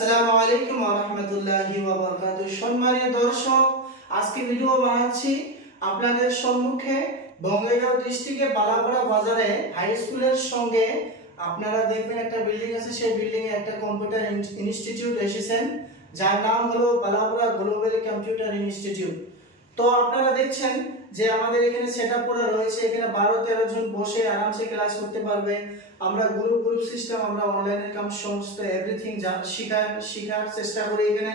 আসসালামু আলাইকুম ওয়া রাহমাতুল্লাহি ওয়া বারাকাতুহু। সম্মানিত দর্শক, আজকে ভিডিও বানাচ্ছি আপনাদের সম্মুখে বঙ্গাইগাঁও ডিস্ট্রিক্টে বালাপাড়া বাজারে হাই স্কুলের সঙ্গে আপনারা দেখবেন একটা বিল্ডিং আছে, সেই বিল্ডিং এ একটা কম্পিউটার ইনস্টিটিউট এসেছেন, যার নাম হলো বালাপাড়া গ্লোবাল কম্পিউটার ইনস্টিটিউট। তো আপনারা দেখছেন যে আমাদের এখানে সেটআপ করা রয়েছে, এখানে 12-13 জন বসে আরামসে ক্লাস করতে পারবে। আমরা গ্রুপ সিস্টেম, আমরা অনলাইনের কাম সমস্ত এভরিথিং শেখার চেষ্টা করি। এখানে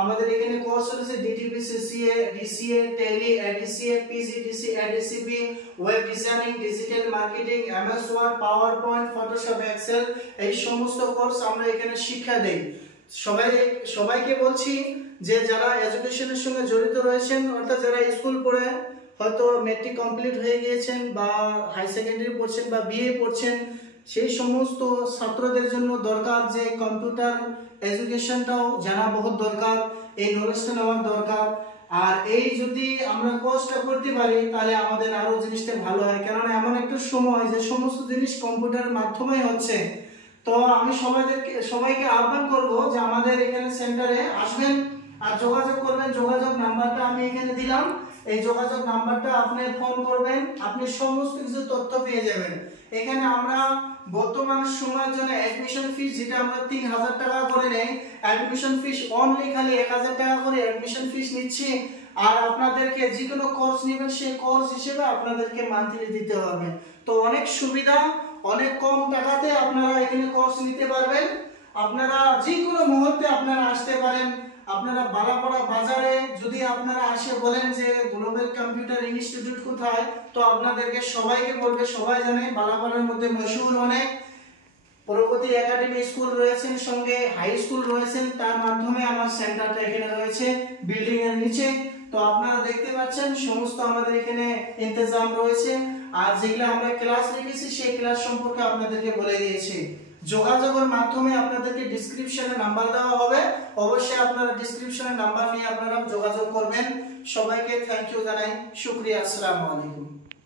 আমাদের এখানে কোর্স রয়েছে DTP, CCA, DCA, Tally, ADCA, PGDC, ADCP, web designing, digital marketing, MS Word, PowerPoint, Photoshop, Excel, এই সমস্ত কোর্স আমরা এখানে শিক্ষা দেই। সবাইকে বলছি যে যারা এডুকেশনের সঙ্গে জড়িত রয়েছেন, অর্থাৎ যারা স্কুল পড়ে হয়তো মেট্রিক কমপ্লিট হয়ে গিয়েছেন বা হাই সেকেন্ডারি পড়ছেন বা বিএ পড়ছেন, সেই সমস্ত ছাত্রদের জন্য দরকার যে কম্পিউটার এডুকেশনটাও জানা বহুত দরকার, এই নলেজটা নেওয়ার দরকার। আর এই যদি আমরা কোর্সটা করতে পারি তাহলে আমাদের আরো জিনিসটা ভালো হয়, কেননা এমন একটা সময় যে সমস্ত জিনিস কম্পিউটারের মাধ্যমে হচ্ছে। তো আমি সবাইকে আহ্বান করব যে আমাদের এখানে সেন্টারে আসবেন আর যোগাযোগ করবেন। যোগাযোগ নাম্বারটা আমি এখানে দিলাম, এই যোগাযোগ নাম্বারটা আপনি ফোন করবেন, আপনি সমস্ত কিছু তথ্য পেয়ে যাবেন। এখানে আমরা বর্তমান সময়ের জন্য অ্যাডমিশন ফিস, যেটা আমরা 3000 টাকা করে নেই, অ্যাডমিশন ফিস অনলি খালি 1000 টাকা করে অ্যাডমিশন ফিস নিচ্ছি। আর আপনাদেরকে যে কোনো কোর্স নেবেন সেই কোর্স হিসেবে আপনাদেরকে মান্থলি দিতে হবে। তো অনেক সুবিধা, অনেক কম টাকাতে আপনারা এখানে কোর্স নিতে পারবেন। আপনারা যে কোনো মুহূর্তে আপনারা আসতে পারেন। আপনারা বালাপাড়া বাজারে যদি আপনারা আসে বলেন যে গ্লোবাল কম্পিউটার ইনস্টিটিউট কোথায়, তো আপনাদেরকে সবাইকে বলবে, সবাই জানে বালাপাড়ার মধ্যে মশহুর অনেক প্রগতি একাডেমি স্কুল রয়েছেন, সঙ্গে হাই স্কুল রয়েছেন, তার মাধ্যমে আমার সেন্টারটা এখানে রয়েছে বিল্ডিং এর নিচে। তো আপনারা দেখতে পাচ্ছেন সমস্ত আমাদের এখানে ইন্তজাম রয়েছে। আর যেগুলো আমরা ক্লাস রেখেছি সেই ক্লাস সম্পর্কে আপনাদেরকে বলে দিয়েছি। যোগাযোগের মাধ্যমে আপনাদেরকে ডেসক্রিপশনে নাম্বার দেওয়া হবে, অবশ্যই আপনারা ডেসক্রিপশনে নাম্বার নিয়ে আপনারা যোগাযোগ করবেন। সবাইকে থ্যাংক ইউ জানাই, শুকরিয়া, আসসালামু আলাইকুম।